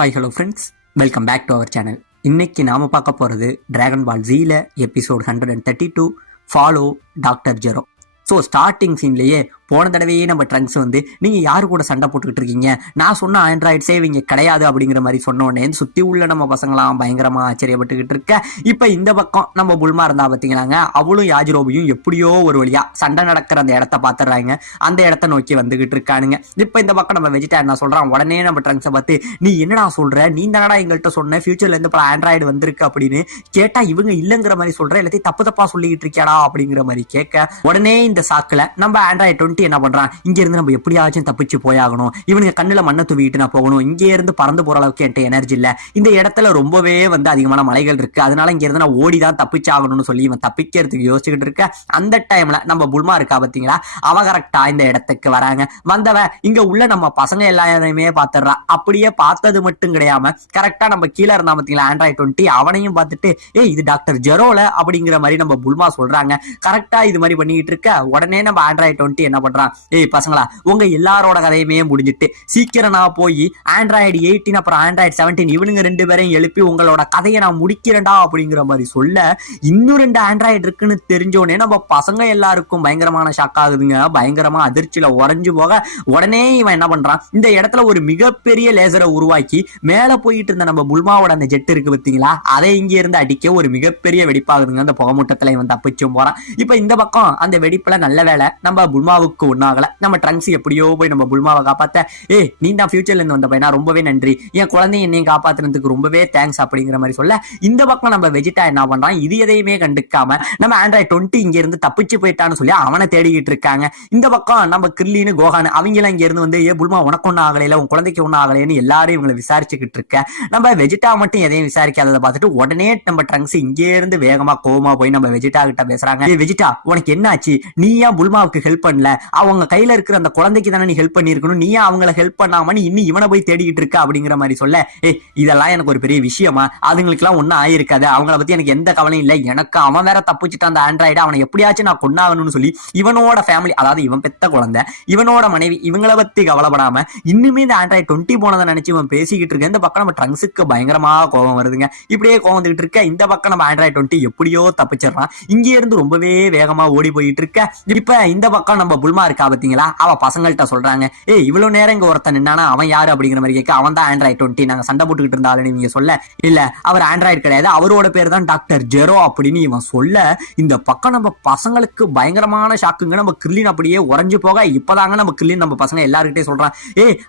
Hi hello friends, welcome back to our channel. இன்னைக்கு நாம பார்க்க போகிறது டிராகன் பால் ஜீல episode 132 follow doctor Gero. So starting சீன்லேயே போன தடவையே நம்ம ட்ரங்க்ஸ் நீங்கள் யாரு கூட சண்டை போட்டுக்கிட்டு இருக்கீங்க, நான் சொன்ன ஆண்ட்ராய்ட்ஸே இவங்க கிடையாது அப்படிங்கிற மாதிரி சொன்ன உடனே சுற்றி உள்ள நம்ம பசங்களாம் பயங்கரமாக ஆச்சரியப்பட்டுக்கிட்டு இருக்க. இப்போ இந்த பக்கம் நம்ம புல்மா இருந்தா பார்த்தீங்களாங்க, அவளும் யாஜிரோபியும் எப்படியோ ஒரு வழியா சண்டை நடக்கிற அந்த இடத்த பார்த்துடுறாங்க. அந்த இடத்த நோக்கி வந்துகிட்டு இருக்கானுங்க. இப்போ இந்த பக்கம் நம்ம வெஜிடேரியன் என்ன சொல்கிறான், உடனே நம்ம ட்ரங்க்ஸை பார்த்து நீ என்னடா சொல்கிற, நீ தானடா எங்கள்கிட்ட சொன்ன ஃபியூச்சர்லேருந்து இப்போ ஆண்ட்ராய்டு வந்திருக்கு அப்படின்னு கேட்டால் இவங்க இல்லைங்கிற மாதிரி சொல்கிற, எல்லாத்தையும் தப்பு தப்பாக சொல்லிக்கிட்டு இருக்கியாடா அப்படிங்கிற மாதிரி கேட்க, உடனே இந்த சாக்கில் நம்ம ஆண்ட்ராய்டு 20 என்ன பண்றான், இங்க இருந்து நம்ம எப்படியாச்சும் தப்பிச்சு போயாகணும், இவனுக்கு கண்ணுல மண்ணை தூவிட்டு நான் போகணும், இங்க இருந்து பறந்து போற அளவுக்கு என்கிட்ட எனர்ஜி இல்ல, இந்த இடத்துல ரொம்பவே அதிகமான மலைகள் இருக்கு, அதனால இங்க இருந்து நான் ஓடிதான் தப்பிச்சாகணும்னு சொல்லி இவன் தப்பிக்கிறதுக்கு யோசிச்சுக்கிட்டு இருக்க. அந்த டைம்ல நம்ம புல்மா இருக்கா பாத்தீங்களா, அவ கரெக்டா இந்த இடத்துக்கு வராங்க. வந்தவ இங்க உள்ள நம்ம பசங்க எல்லாரையுமே பாத்துடுறா. அப்படியே பார்த்தது மட்டும் கிடையாம கரெக்டா நம்ம கீழே இருந்தா பாத்தீங்களா ஆண்ட்ராய்டு 20, அவனையும் பார்த்துட்டு இது டாக்டர் ஜெரோல அப்படிங்கிற மாதிரி நம்ம புல்மா சொல்றாங்க. கரெக்டா இது மாதிரி பண்ணிக்கிட்டு இருக்க. உடனே நம்ம ஆண்ட்ராய்டு 20 என்ன பண்றான், பசங்களா உங்க எல்லாரோட கதையுமே முடிஞ்சிட்டு சீக்கிரம் நான் போய் ஆண்ட்ராய்டு 18 அப்புறம் ஆண்ட்ராய்டு 17 இவனுங்க ரெண்டு பேரையும் எழுப்பி உங்களோட கதையை நான் முடிக்கிறேன்டா அப்படிங்கிற மாதிரி சொல்ல, இன்னும் 2 ஆண்ட்ராய்டு இருக்குன்னு தெரிஞ்சோடனே நம்ம பசங்க எல்லாருக்கும் பயங்கரமான ஷாக் ஆகுதுங்க. பயங்கரமா அதிர்ச்சியில உறைஞ்சு போக, உடனே இவன் என்ன பண்றான், இந்த இடத்துல ஒரு மிகப்பெரிய லேசரை உருவாக்கி மேல போயிட்டு இருந்த நம்ம புல்மாவோட அந்த ஜெட் இருக்கு பார்த்தீங்களா, அதை இங்க இருந்து அடிக்க ஒரு மிகப்பெரிய வெடிப்பாகுதுங்க. அந்த புகமூட்டத்துல இவன் தப்பிச்சும் போறான். இப்ப இந்த பக்கம் அந்த வெடிப்புல நல்ல வேலை நம்ம புல்மாவுக்கு ஒன்னாகல. நம்ம ட்ரங்க்ஸ் எப்படியோ போய் நம்ம புல்மாவை காப்பாத்த, நீ தான் ஃபியூச்சர்ல இருந்து வந்த பையனா, ரொம்பவே நன்றி, என் குழந்தைய என்னையும் காப்பாத்துறதுக்கு ரொம்பவே தேங்க்ஸ் அப்படிங்கிற மாதிரி சொல்ல, இந்த பக்கம் நம்ம வெஜிடா என்ன பண்றான், இது எதையுமே கண்டுக்காம நம்ம ஆண்ட்ராய்டு 20 இங்க இருந்து தப்பிச்சு போயிட்டான்னு சொல்லி அவனை தேடிக்கிட்டு இருக்காங்க. இந்த பக்கம் நம்ம கிர்லின்னு கோகான் அவங்க எல்லாம் இங்க இருந்து புல்மா உனக்கு ஒன்னும் ஆகலையில, உன் குழந்தைக்கு ஒன்னும் ஆகலைன்னு எல்லாரும் இவங்களை விசாரிச்சுக்கிட்டு இருக்க. நம்ம வெஜிடா மட்டும் எதையும் விசாரிக்காததை பார்த்துட்டு உடனே நம்ம ட்ரங்க்ஸ் இங்கே இருந்து வேகமா கோவமா போய் நம்ம வெஜிடா கிட்ட பேசுறாங்க. வெஜிடா உனக்கு என்ன ஆச்சு, நீ ஏன் புல்மாவுக்கு ஹெல்ப் பண்ணல, அவங்க கையில இருக்கிற அந்த குழந்தைக்கு தானே நீ ஹெல்ப் பண்ணிருக்கணும், நீ அவங்களை ஹெல்ப் பண்ணாம நீ இன்னும் இவனை போய் தேடிக்கிட்டு இருக்க அப்படிங்கிற மாதிரி சொல்ல, இதெல்லாம் எனக்கு ஒரு பெரிய விஷயமா, அதுங்களுக்கு எல்லாம் ஒன்னும் ஆயிருக்காது, அவங்கள பத்தி எனக்கு எந்த கவலையும் இல்லை, எனக்கு அவன் வேற தப்பிச்சுட்டான் அந்த ஆண்ட்ராய்டு, அவனை எப்படியாச்சும் நான் கொண்டாகணும்னு சொல்லி இவனோட ஃபேமிலி, அதாவது இவன் பெத்த குழந்தை, இவனோட மனைவி, இவங்களை பத்தி கவலைப்படாம இன்னுமே இந்த ஆண்ட்ராய்டு 20 போனதை நினைச்சு இவன் பேசிக்கிட்டு இருக்க. இந்த பக்கம் நம்ம ட்ரங்க்ஸுக்கு பயங்கரமா கோபம் வருதுங்க. இப்படியே கோவம் வந்துகிட்டு இருக்க. இந்த பக்கம் நம்ம ஆண்ட்ராய்டு 20 எப்படியோ தப்பிச்சிடறான். இங்கே இருந்து ரொம்பவே வேகமா ஓடி போயிட்டு இருக்க. இப்ப இந்த பக்கம் நம்ம புல்மா இருக்கா பாத்தீங்களா, அவ பசங்கள்ட்ட சொல்றாங்க, இவ்வளவு நேரம் இங்க ஒருத்தன் நின்னானா அவன் யாரு அப்படிங்கிற மாதிரி கேட்க, அவன் தான் ஆண்ட்ராய்டு 20, நாங்க சண்டை போட்டுக்கிட்டு இருந்தாலும் நீங்க சொல்ல, இல்ல அவர் ஆண்ட்ராய்டு கிடையாது, அவரோட பேர் தான் டாக்டர் ஜெரோ அப்படின்னு இவன் சொல்ல, இந்த பக்கம் நம்ம பசங்களுக்கு பயங்கரமான ஷாக்குங்க. நம்ம கிர்லின் அப்படியே உறைஞ்சு போக, இப்பதாங்க நம்ம கிர்லின் நம்ம பசங்க எல்லாருக்கிட்டே சொல்றான்,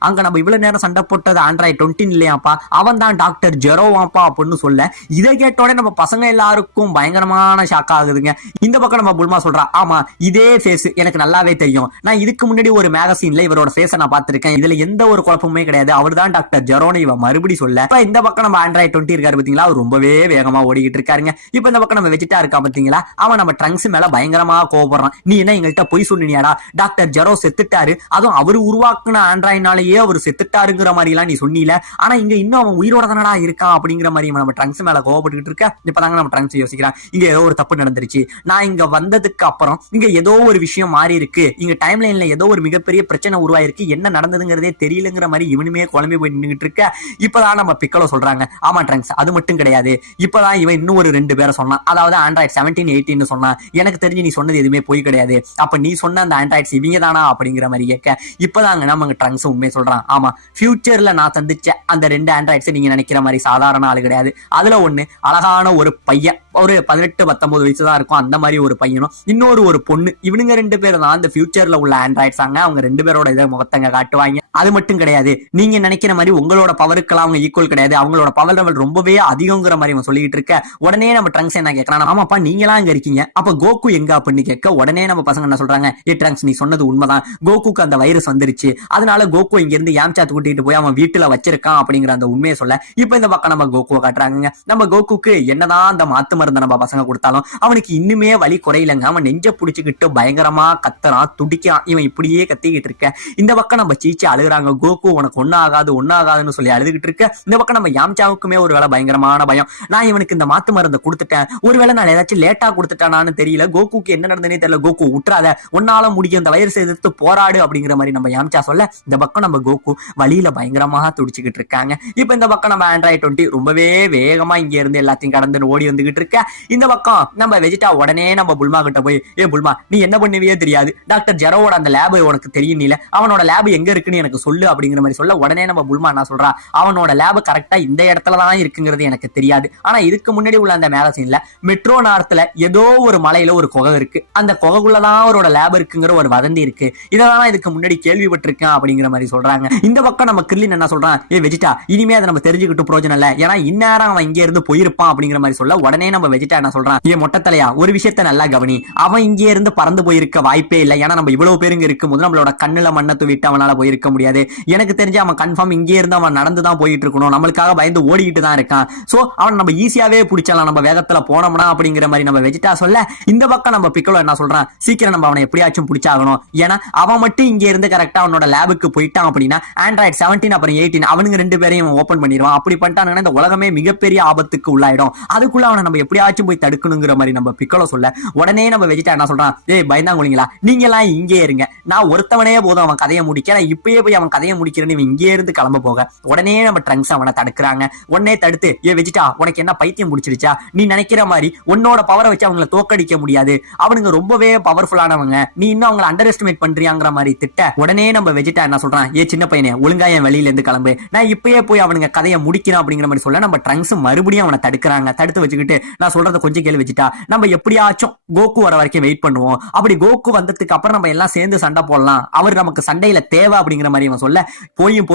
அங்க நம்ம இவ்வளவு நேரம் சண்டை போட்டது ஆண்ட்ராய்டு 20 இல்லையாப்பா, அவன் தான் டாக்டர் ஜெரோவாப்பா அப்படின்னு சொல்ல, இதை கேட்டோட நம்ம பசங்க எல்லாருக்கும் பயங்கரமான ஷாக் ஆகுதுங்க. இந்த பக்கம் நம்ம புல்மா சொல்றா, ஆமா இதே ஃபேஸ் எனக்கு நல்லாவே தெரியும், நான் இதுக்கு முன்னாடி ஒரு மேகசின்ல இவரோட ஃபேஸை நான் பார்த்திருக்கேன், இதுல எந்த ஒரு குழப்பமே கிடையாது, அவர் தான் டாக்டர் ஜெரோன்னு இவன் மறுபடி சொல்ல, இந்த பக்கம் நம்ம ஆண்ட்ராய்டு 20 இருக்காரு பாத்தீங்களா, அவர் ரொம்பவே வேகமா ஓடிக்கிட்டு இருக்காருங்க. இப்ப இந்த பக்கம் நம்ம வெஜிடா இருக்கா பாத்தீங்களா, அவன் நம்ம ட்ரங்க்ஸ் மேல பயங்கரமா கோபப்படுறான், நீ என்ன எங்கள்கிட்ட போய் சொன்னியாடா, டாக்டர் ஜெரோ செத்துட்டாரு, அதுவும் அவர் உருவாக்குன ஆண்ட்ராய்டுனாலேயே அவர் செத்துட்டாருங்கிற மாதிரி எல்லாம் நீ சொன்னீல, ஆனா இங்க இன்னும் அவன் உயிரோட தானடா இருக்கான் அப்படிங்கிற மாதிரி நம்ம ட்ரங்க்ஸ் மேல கோபப்பட்டுக்கிட்டு இருக்க. இப்பதாங்க நம்ம ட்ரங்க்ஸ் யோசிக்கிறான், இங்க ஏதோ ஒரு தப்பு நடந்துருச்சு, நான் இங்க வந்ததுக்கு அப்புறம் இங்க ஏதோ ஒரு விஷயம் மாறி இருக்கு, இங்க டைம் லைன்ல ஏதோ ஒரு மிகப்பெரிய பிரச்சனை உருவாயிருக்கு, என்ன நடந்ததுங்கிறதே தெரியலங்கிற மாதிரி இவனுமே குழம்பி போய் நின்றுட்டு இருக்க. இப்பதான் நம்ம பிக்கலோ சொல்றாங்க, ஆமா ட்ரங்க்ஸ் அது மட்டும் கிடையாது, இப்பதான் இவன் இன்னும் ஒரு 2 பேரை சொன்னான், அதாவது ஆண்ட்ராய்டு 17 18 சொன்னான், எனக்கு தெரிஞ்சு நீ சொன்னது எதுவுமே போய் கிடையாது, அப்ப நீ சொன்ன அந்த ஆண்ட்ராய்ட்ஸ் இவங்க தானா அப்படிங்கிற மாதிரி கேட்க, இப்பதாங்க நம்ம ட்ரங்க்ஸ் உண்மையை சொல்றான், ஆமா ஃபியூச்சர்ல நான் சந்திச்ச அந்த 2 ஆண்ட்ராய்ட்ஸ் நீங்க நினைக்கிற மாதிரி சாதாரண ஆளு கிடையாது, அதுல ஒண்ணு அழகான ஒரு பையன், ஒரு 18 19 வயசு தான் இருக்கும், அந்த மாதிரி ஒரு பையனும், இன்னொரு ஒரு பொண்ணு, இவனுங்க 2 பேர் தான் அந்த ஃபியூச்சர்ல உள்ள ஆண்ட்ராய்ட்ஸ் ஆங்க. அவங்க 2 பேரோட இதை முகத்தங்க காட்டுவாங்க. அது மட்டும் கிடையாது, நீங்க நினைக்கிற மாதிரி உங்களோட பவருக்கெல்லாம் அவங்க ஈக்குவல் கிடையாது, அவங்களோட பவர் லெவல் ரொம்பவே அதிகங்கிற மாதிரி அவன் சொல்லிட்டு இருக்க. உடனே நம்ம ட்ரங்க்ஸ் என்ன கேட்கறான், ஆமாப்பா நீங்களா இங்க இருக்கீங்க, அப்ப கோகு எங்க அப்படின்னு கேட்க, உடனே நம்ம பசங்க என்ன சொல்றாங்க, ட்ரங்க்ஸ் நீ சொன்னது உண்மைதான், கோகுக்கு அந்த வைரஸ் வந்துருச்சு, அதனால கோகு இங்க இருந்து யாம்சாத் கூட்டிட்டு போய் அவன் வீட்டுல வச்சிருக்கான் அப்படிங்கிற அந்த உண்மையை சொல்ல, இப்ப இந்த பக்கம் நம்ம கோகுவை காட்டுறாங்க. நம்ம கோகுக்கு என்னதான் அந்த மாத்து மருந்து நம்ம பசங்க கொடுத்தாலும் அவனுக்கு இன்னுமே வலி குறையிலங்க. அவன் நெஞ்ச புடிச்சுக்கிட்டு பயங்கரமா கத்துறான், துடிக்கிறான். இவன் இப்படியே கத்திக்கிட்டு இருக்க. இந்த பக்கம் நம்ம சீச்சு அழுகுறாங்க. கோகு உனக்கு ஒன்னாகாதுன்னு சொல்லி அழுதுகிட்டு இருக்க. இந்த பக்கம் நம்ம யாம்சாவுக்குமே ஒரு வேலை பயங்கரமான பயம். நான் இவனுக்கு இந்த மாத்து மருந்தை கொடுத்துட்டேன், ஒருவேளை நான் ஏதாச்சும் லேட்டா கொடுத்துட்டானான்னு தெரியல, கோகுக்கு என்ன நடந்ததுனே தெரியல, கோகு உற்றாத, உன்னால முடியும், இந்த வைரஸ் எதிர்த்து போராடு அப்படிங்கிற மாதிரி நம்ம யாம்சா சொல்ல, இந்த பக்கம் நம்ம கோகு வழியில பயங்கரமாக துடிச்சுக்கிட்டு இருக்காங்க. இப்ப இந்த பக்கம் நம்ம ஆண்ட்ராய்ட் 20 ரொம்பவே வேகமா இங்க இருந்து எல்லாத்தையும் கடந்து ஓடி வந்துகிட்டு இருக்க. இந்த பக்கம் நம்ம வெஜிடா உடனே நம்ம புல்மா கிட்ட போய், ஏ புல்மா நீ என்ன பண்ணுவியே தெரியாது, டாக்டர் ஜெரோட அந்த லேப் உனக்கு தெரியும், அவனோட லேப் எங்க இருக்குன்னு எனக்கு சொல்லு அப்படிங்கிற மாதிரி சொல்ல, உடனே நம்ம புல்மா என்ன சொல்றா, அவனோட லேப் கரெக்டா இந்த இடத்துலதான் இருக்குங்கிறது எனக்கு தெரியாது, ஆனா இதுக்கு முன்னாடி உள்ள அந்த மேகசின்ல மெட்ரோ நார்த்ல ஏதோ ஒரு மலையில ஒரு குகை இருக்கு, அந்த குகைக்குள்ளதான் அவரோட லேப் இருக்குங்கிற ஒரு வதந்தி இருக்கு, இதெல்லாம் இதுக்கு முன்னாடி கேள்விப்பட்டிருக்கேன் அப்படிங்கிற மாதிரி சொல்றாங்க. இந்த பக்கம் நம்ம கிர்லின் என்ன சொல்றான், ஏ வெஜிடா இனிமே அதை நம்ம தெரிஞ்சுக்கிட்டு பிரோஜனம் இல்ல, ஏன்னா இந்நேரம் அவன் இங்க இருந்து போயிருப்பான் அப்படிங்கிற மாதிரி சொல்ல, உடனே நம்ம வெஜிடா என்ன சொல்றான், ஏ மொட்டத்தலையா ஒரு விஷயத்த நல்லா கவனி, அவன் இங்கே இருந்து பறந்து போயிருக்க வாய்ப்பே இல்லை, ஏன்னா நம்ம இவ்வளவு பேருங்க இருக்கும்போது நம்மளோட கண்ணுல மண்ணை தூவிட்டு அவனால போயிருக்க முடியாது, எனக்கு தெரிஞ்சு அவன் கன்ஃபார்ம் இங்கே இருந்து அவன் நடந்துதான் போயிட்டு இருக்கணும், நம்மளுக்காக பயந்து ஓடிக்கிட்டு தான் இருக்கான், சோ அவன் நம்ம ஈஸியாவே பிடிச்சலாம் நம்ம வேகத்துல போனோம்னா அப்படிங்கிற மாதிரி நம்ம வெஜிடா சொல்ல, இந்த பக்கம் நம்ம பிக்கலோ என்ன சொல்றான், சீக்கிரம் நம்ம அவனை எப்படியாச்சும் பிடிச்சாகணும், ஏன்னா அவன் மட்டும் இங்க இருந்து கரெக்டா அவனோட லேபுக்கு போயிட்டான் அப்படின்னா ஆண்ட்ராய்ட் 17 அப்புறம் 18 அவனுங்க ரெண்டு பேரையும் ஓபன் பண்ணிடுவான், அப்படி பண்ணிட்டானுங்கன்னா இந்த உலகமே மிகப்பெரிய ஆபத்துக்கு உள்ளாயிடும், அதுக்குள்ள அவனை நம்ம எப்படியாச்சும் போய் தடுக்கணுங்கிற மாதிரி நம்ம பிக்கலோ சொல்ல, உடனே நம்ம வெஜிடா என்ன சொல்றான், ஏய் பயந்தாங்குளிங்களா நீங்க எல்லாம் இங்கே இருங்க, நான் ஒருத்தவனே போதும் அவன் கதையை முடிக்க, இப்பயே போய் அவன் கதையை முடிக்கிறேன்னு இங்கே இருந்து கிளம்ப போக, உடனே நம்ம ட்ரங்க்ஸ் அவனை தடுக்கிறாங்க. உடனே தடுத்து, ஏ வெஜிடா உனக்கு என்ன பைத்தியம் முடிச்சிருச்சா, நீ நினைக்கிற மாதிரி உன்னோட பவரை வச்சு அவங்களை தோக்கடிக்க முடியாது, அவனுங்க ரொம்பவே பவர்ஃபுல்லானவங்க, நீ இன்னும் அவங்களை அண்டர் எஸ்டிமேட் பண்றியாங்கிற மாதிரி திட்ட, உடனே நம்ம வெஜிடா என்ன சொல்றான், ஏ சின்ன பையனே ஒழுங்கா என் வெளியில இருந்து கிளம்பு, நான் இப்பயே போய் அவனுங்க கதையை முடிக்கணும் அப்படிங்கிற மாதிரி சொல்ல, நம்ம ட்ரங்க்ஸ் மறுபடியும் அவனை தடுக்கிறாங்க. தடுத்து வச்சுக்கிட்டு, நான் சொல்றத கொஞ்சம் கேள்வி வெஜிடா, நம்ம எப்படியாச்சும் கோகு வர வரைக்கும் வெயிட் பண்ணுவோம், அப்படி கோகு வந்ததுக்கு அப்புறம் நம்ம எல்லாம் சேர்ந்து சண்டை போடலாம், அவர் நமக்கு சண்டையில தேவை அப்படிங்கிற மாதிரி அவன் சொல்ல, போயும்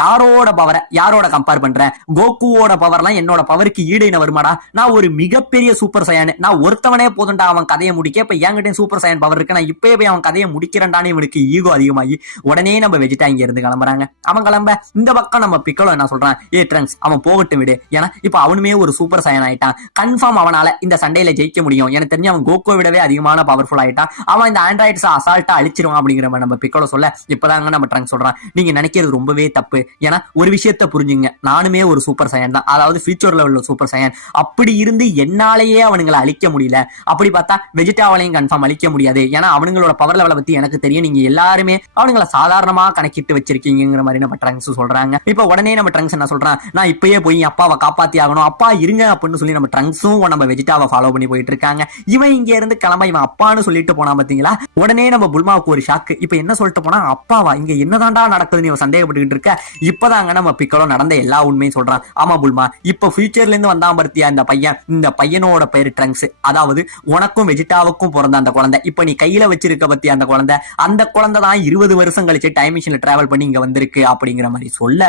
யாரோட பவரை யாரோட கம்பேர் பண்ற, கோகுவோட பவர்லாம் என்னோட பவருக்கு ஈடு வருமாடா, நான் ஒரு மிகப்பெரிய சூப்பர் சையன், நான் ஒருத்தவனே போதும்டா அவன் கதையை முடிக்க, இப்ப என்கிட்ட சூப்பர் சையன் பவர் இருக்கு, நான் இப்பயே போய் அவன் கதையை முடிக்கிறேன்டான்னு இவனுக்கு ஈகோ அதிகமாகி உடனே நம்ம வெஜிடா இங்க இருந்து கிளம்புறாங்க. அவன் கிளம்ப இந்த பக்கம் நம்ம பிக்கலோ என்ன சொல்றான், ஏ ட்ரங்க்ஸ் அவன் போகட்டும் விடு, ஏன்னா இப்ப அவனுமே ஒரு சூப்பர் சையன் ஆயிட்டான், கன்ஃபார்ம் அவனால இந்த சண்டையில ஜெயிக்க முடியும், எனக்கு தெரிஞ்சு அவன் கோகோ விடவே அதிகமான பவர்ஃபுல் ஆயிட்டான், அவன் இந்த ஆண்ட்ராய்ட்ஸ் அசால்ட்டா அழிச்சிருவான் அப்படிங்கிற நம்ம பிக்கலோ சொல்ல, இப்பதாங்க நம்ம ட்ரங்க்ஸ் சொல்றான், நீங்க நினைக்கிறது ரொம்பவே தப்பு, ஏன்னா ஒரு விஷயத்த புரிஞ்சுங்க, நானுமே ஒரு சூப்பர் சையன் தான், அதாவது ஃபியூச்சர் லெவல்ல சூப்பர் சையன், அப்படி இருந்து என்னாலேயே அவனுங்களை அழிக்க முடியல, அப்படி பார்த்தா வெஜிடாவளையும் கன்ஃபார்ம் அழிக்க முடியாது, ஏன்னா அவனுங்களோட பவர் லெவலை பத்தி எனக்கு தெரியும், நீங்க எல்லாருமே அவனுங்களை சாதாரணமா கணக்கிட்டு வச்சிருக்கீங்கிற மாதிரி நம்ம ட்ரங்க்ஸ் சொல்றாங்க. இப்ப உடனே நம்ம ட்ரங்க்ஸ் என்ன சொல்றான், நான் இப்பயே போய் அப்பாவை காப்பாத்தி ஆகணும், அப்பா இருங்க அப்படின்னு சொல்லி நம்ம ட்ரங்க்ஸும் நம்ம வெஜிடாவை ஃபாலோ பண்ணி போயிட்டு இருக்காங்க. இவன் இங்க இருந்து கிளம்ப இவன் அப்பான்னு சொல்லிட்டு போனா பாத்தீங்களா, உடனே நம்ம புல்மாவுக்கு ஒரு ஷாக்கு, இப்ப என்ன சொல்லிட்டு போனா, அப்பாவா இங்க என்னதான்டா நடக்குதுன்னு இவன் சந்தேகப்பட்டுக்கிட்டு இருக்க, இப்பதாங்க நம்ம பிக்கலோ நடந்த எல்லா உண்மையும் சொல்றான். ஆமா புல்மா, இப்ப ஃபியூச்சர்ல இருந்து வந்தான் பருத்தியா இந்த பையன், இந்த பையனோட பேரு ட்ரங்க்ஸ், அதாவது உனக்கும் வெஜிடாவுக்கும் பிறந்த அந்த குழந்தை, இப்ப நீ கையில வச்சிருக்க பத்தி அந்த குழந்தை தான் 20 வருஷம் கழிச்சு டைம் மிஷின்ல டிராவல் பண்ணி இங்க வந்திருக்கு அப்படிங்கிற மாதிரி சொல்ல,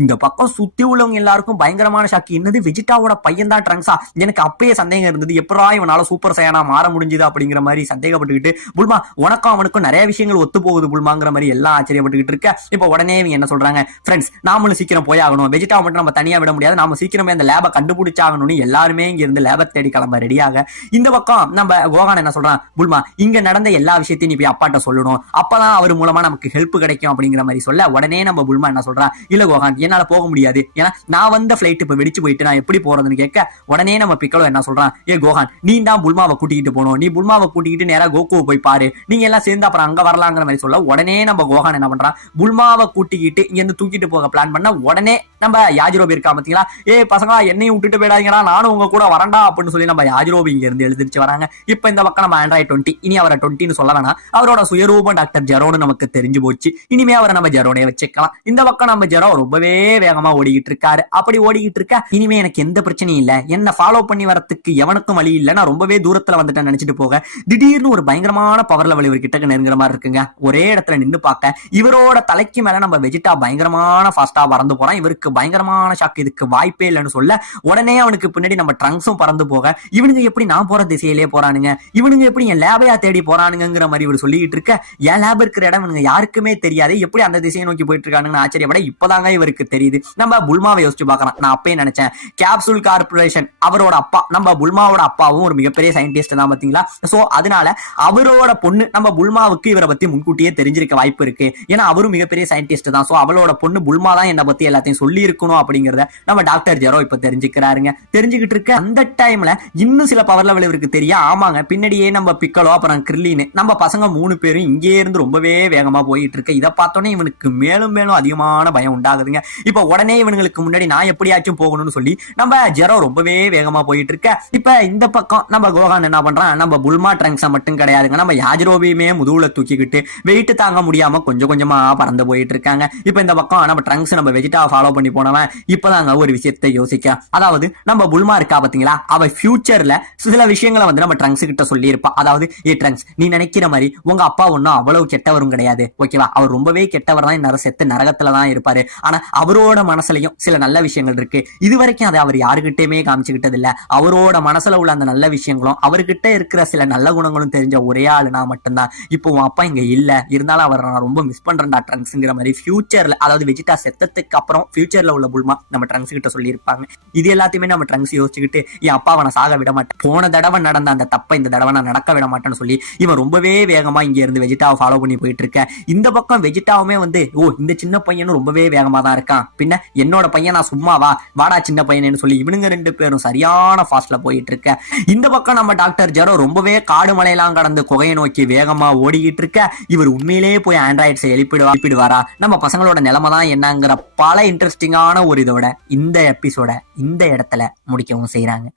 இந்த பக்கம் சுத்தி உள்ளவங்க எல்லாருக்கும் பயங்கரமான ஷாக்கு, என்னது வெஜிடாவோட பையன் தான் ட்ரங்க்ஸா, எனக்கு அப்பயே சந்தேகம் இருந்தது, எப்படா இவனால சூப்பர் சையனா மாற முடிஞ்சது அப்படிங்கிற மாதிரி சந்தேகப்பட்டுக்கிட்டு, புல்மா உனக்கும் அவனுக்கும் நிறைய விஷயங்கள் ஒத்து போகுது புல்மாங்கிற மாதிரி எல்லாம் ஆச்சரியப்பட்டுக்கிட்டு இருக்க. இப்ப உடனே இவங்க என்ன சொல்றாங்க, ஃப்ரெண்ட்ஸ் நாமளும் சீக்கிரம் போயாகணும், வெஜிடா மட்டும் நம்ம தனியா விட முடியாது, நாம சீக்கிரமே அந்த லேபை கண்டுபிடிச்சாகணும்னு எல்லாருமே இங்க இருந்து லேபை தேடி கிளம்ப ரெடியாக. இந்த பக்கம் நம்ம கோகான் என்ன சொல்றான், புல்மா இங்க நடந்த எல்லா விஷயத்தையும் நீ போய் அப்பாட்ட சொல்லணும், அப்பதான் அவர் மூலமா நமக்கு ஹெல்ப் கிடைக்கும் அப்படிங்கிற மாதிரி சொல்ல, உடனே நம்ம புல்மா என்ன சொல்றான், இல்ல கோகான் என்னால போக முடியாது, ஏன்னா நான் வந்த பிளைட் இப்ப வெடிச்சு போயிட்டு நான் எப்படி போறதுன்னு கேட்க, உடனே நம்ம பிக்கலோ என்ன சொல்றான், ஏ கோகான் நீ தான் புல்மாவை கூட்டிக்கிட்டு போகணும், நீ புல்மாவை கூட்டிக்கிட்டு நேரா கோகுவை போய் பாரு, நீங்க எல்லாம் சேர்ந்து அப்புறம் அங்க வரலாங்கிற மாதிரி சொல்ல, உடனே நம்ம கோகான் என்ன பண்றான், புல்மாவை கூட்டிக்கிட்டு இங்க இருந்து தூக்கிட்டு போக பிளான் பண்ண, உடனே நம்ம யாஜிரோபி இருக்கா பாத்தீங்களா, ஏ பசங்களா என்னையும் விட்டுட்டு போயிடாதீங்களா, நானும் உங்க கூட வரண்டா அப்படின்னு சொல்லி நம்ம யாஜிரோபி இங்க இருந்து எழுதிருச்சு வராங்க. இப்ப இந்த பக்கம் நம்ம ஆண்ட்ராய்ட் 20, இனி அவரை 20 சொல்ல வேணாம், அவரோட சுயரூபம் டாக்டர் ஜெரோன்னு நமக்கு தெரிஞ்சு போச்சு, இனிமே அவரை நம்ம ஜெரோனே வச்சுக்கலாம். இந்த பக்கம் நம்ம ஜெரோ ரொம்பவே வேகமா ஓடிக்கிட்டு இருக்காரு, அப்படி ஓடிக்கிட்டு இருக்க, இனிமே எனக்கு எந்த பிரச்சனையும் இல்ல, என்ன ஃபாலோ பண்ணி வரத்துக்கு எவனுக்கும் வழி இல்ல, நான் ரொம்பவே தூரத்துல வந்துட்டேன் நினைச்சிட்டு போக, திடீர்னு ஒரு பயங்கரமான பவர் லெவல் இவர் கிட்ட நெருங்குற மாதிரி இருக்குங்க. ஒரே இடத்துல நின்று பார்க்க இவரோட தலைக்கு மேல நம்ம வெஜிடா பயங்கரமான ஃபாஸ்டா பறந்து போறான், இவருக்கு பயங்கரமான ஷாக், இதுக்கு வாய்ப்பே இல்லைன்னு சொல்ல, உடனே அவனுக்கு பின்னாடி நம்ம ட்ரங்க்ஸும் பறந்து போக, இவனுங்க எப்படி நான் போற திசையிலே போறானுங்க, இவனுங்க எப்படி என் லேபையா தேடி போறானுங்கிற மாதிரி இவர் சொல்லிட்டு இருக்க, என் லேப் இருக்கிற இடம் இவனுங்க யாருக்குமே தெரியாது, எப்படி அந்த திசையை நோக்கி போயிட்டு இருக்கானுன்னு ஆச்சரியப்பட இப்பதாங்க இவருக்கு தெரியுது. நம்ம புல்மாவை யோசிச்சு பார்க்கலாம், நான் அப்பயே நினைச்சேன் கேப்சூல் கார்பரேஷன் அவரோட அப்பா நம்ம புல்மாவோட அப்பாவும் ஒரு மிகப்பெரிய சயின்டிஸ்ட் தான் பாத்தீங்களா, சோ அதனால அவரோட பொண்ணு நம்ம புல்மாவுக்கு இவரை பத்தி முன்கூட்டியே தெரிஞ்சிருக்க வாய்ப்பு இருக்கு, ஏன்னா அவரும் மிகப்பெரிய சயின்டிஸ்ட் தான். சோ அவளோட பொண்ணு புல்மா தான் என்ன பத்தி எல்லாத்தையும் சொல்லி இருக்கணும் அப்படிங்கறத நம்ம டாக்டர் ஜெரோ இப்ப தெரிஞ்சுக்கிறாருங்க. தெரிஞ்சுக்கிட்டு இருக்க அந்த டைம்ல இன்னும் சில பவர் லெவல் இவருக்கு தெரிய, ஆமாங்க பின்னாடியே நம்ம பிக்கலோ அப்புறம் கிர்லின்னு நம்ம பசங்க 3 பேரும் இங்கே இருந்து ரொம்பவே வேகமா போயிட்டு இருக்கு. இதை பார்த்தோன்னே இவனுக்கு மேலும் மேலும் அதிகமான பயம் உண்டாகுதுங்க. இப்ப உடனே இவனுங்களுக்கு முன்னாடி நான் எப்படியாச்சும் போகணும்னு சொல்லி நம்ம ஜெரோ ரொம்பவே வேகமா போயிட்டு இருக்க. இப்ப இந்த பக்கம் நம்ம கோகான் என்ன பண்றான், நம்ம புல்மா ட்ரங்க்ஸை மட்டும் கிடையாதுங்க, நம்ம யாஜிரோவையுமே முதுகுல தூக்கிக்கிட்டு வெயிட் தாங்க முடியாம கொஞ்சம் கொஞ்சமா பறந்து போயிட்டு இருக்காங்க. இப்ப இந்த பக்கம் நம்ம ட்ரங்க்ஸ் நம்ம வெஜிடா ஃபாலோ பண்ணி போனவன் இப்பதாங்க ஒரு விஷயத்தை யோசிக்க. அதாவது நம்ம புல்மா இருக்கா பாத்தீங்களா, அவ ஃபியூச்சர்ல சில விஷயங்களை வந்து நம்ம ட்ரங்க்ஸ் கிட்ட சொல்லி இருப்பா. அதாவது ஏ ட்ரங்க்ஸ், நீ நினைக்கிற மாதிரி உங்க அப்பா ஒன்னும் அவ்வளவு கெட்டவரும் கிடையாது, ஓகேவா, அவர் ரொம்பவே கெட்டவர் தான், இன்னும் செத்து நரகத்துல தான் இருப்பாரு. ஆனா அவரோட மனசுலயும் சில நல்ல விஷயங்கள் இருக்கு. இது வரைக்கும் அதை அவர் யாருகிட்டயுமே காமிச்சுக்கிட்டது இல்ல. அவரோட மனசுல உள்ள அந்த நல்ல விஷயங்களும் அவர்கிட்ட இருக்கிற சில நல்ல குணங்களும் தெரிஞ்ச ஒரே ஆளு நான் மட்டும்தான். இப்போ உன் அப்பா இங்க இல்ல, இருந்தாலும் அவர் நான் ரொம்ப மிஸ் பண்றேன்டா ட்ரங்க்ஸ்ங்கிற மாதிரி ஃபியூச்சர்ல, அதாவது வெஜிடா செத்ததுக்கு அப்புறம் ஃபியூச்சர்ல உள்ள புல்மா நம்ம ட்ரங்க்ஸ் கிட்ட சொல்லி இருப்பாங்க. இது எல்லாத்தையுமே நம்ம ட்ரங்க்ஸ் யோசிச்சுக்கிட்டு என் அப்பாவை நான் சாக விட மாட்டேன், போன தடவை நடந்த அந்த தப்பை இந்த தடவை நான் நடக்க விட மாட்டேன்னு சொல்லி இவன் ரொம்பவே வேகமா இங்க இருந்து வெஜிடாவை ஃபாலோ பண்ணி போயிட்டு இருக்க. இந்த பக்கம் வெஜிடாவுமே வந்து இந்த சின்ன பையனும் ரொம்பவே வேகமா தான் இருக்கான், பின்ன என்னோட பையன் நான் சும்மாவா, வாடா சின்ன பையனு சொல்லி இவனுங்க 2 பேரும் சரியான ஃபாஸ்ட்ல போயிட்டு இருக்க. இந்த பக்கம் நம்ம டாக்டர் ஜெரோ ரொம்பவே காடு மலையெல்லாம் கடந்து குகையை நோக்கி வேகமா ஓடிக்கிட்டு இருக்க. இவர் உண்மையிலேயே போய் ஆண்ட்ராய்ட்ஸை எழுப்பிடுவாரா, நம்ம பசங்களோட நிலைமை தான் என்னங்கிற பல இன்ட்ரெஸ்டிங்கான ஒரு இதோட இந்த எபிசோட இந்த இடத்துல முடிக்கவும் செய்யறாங்க.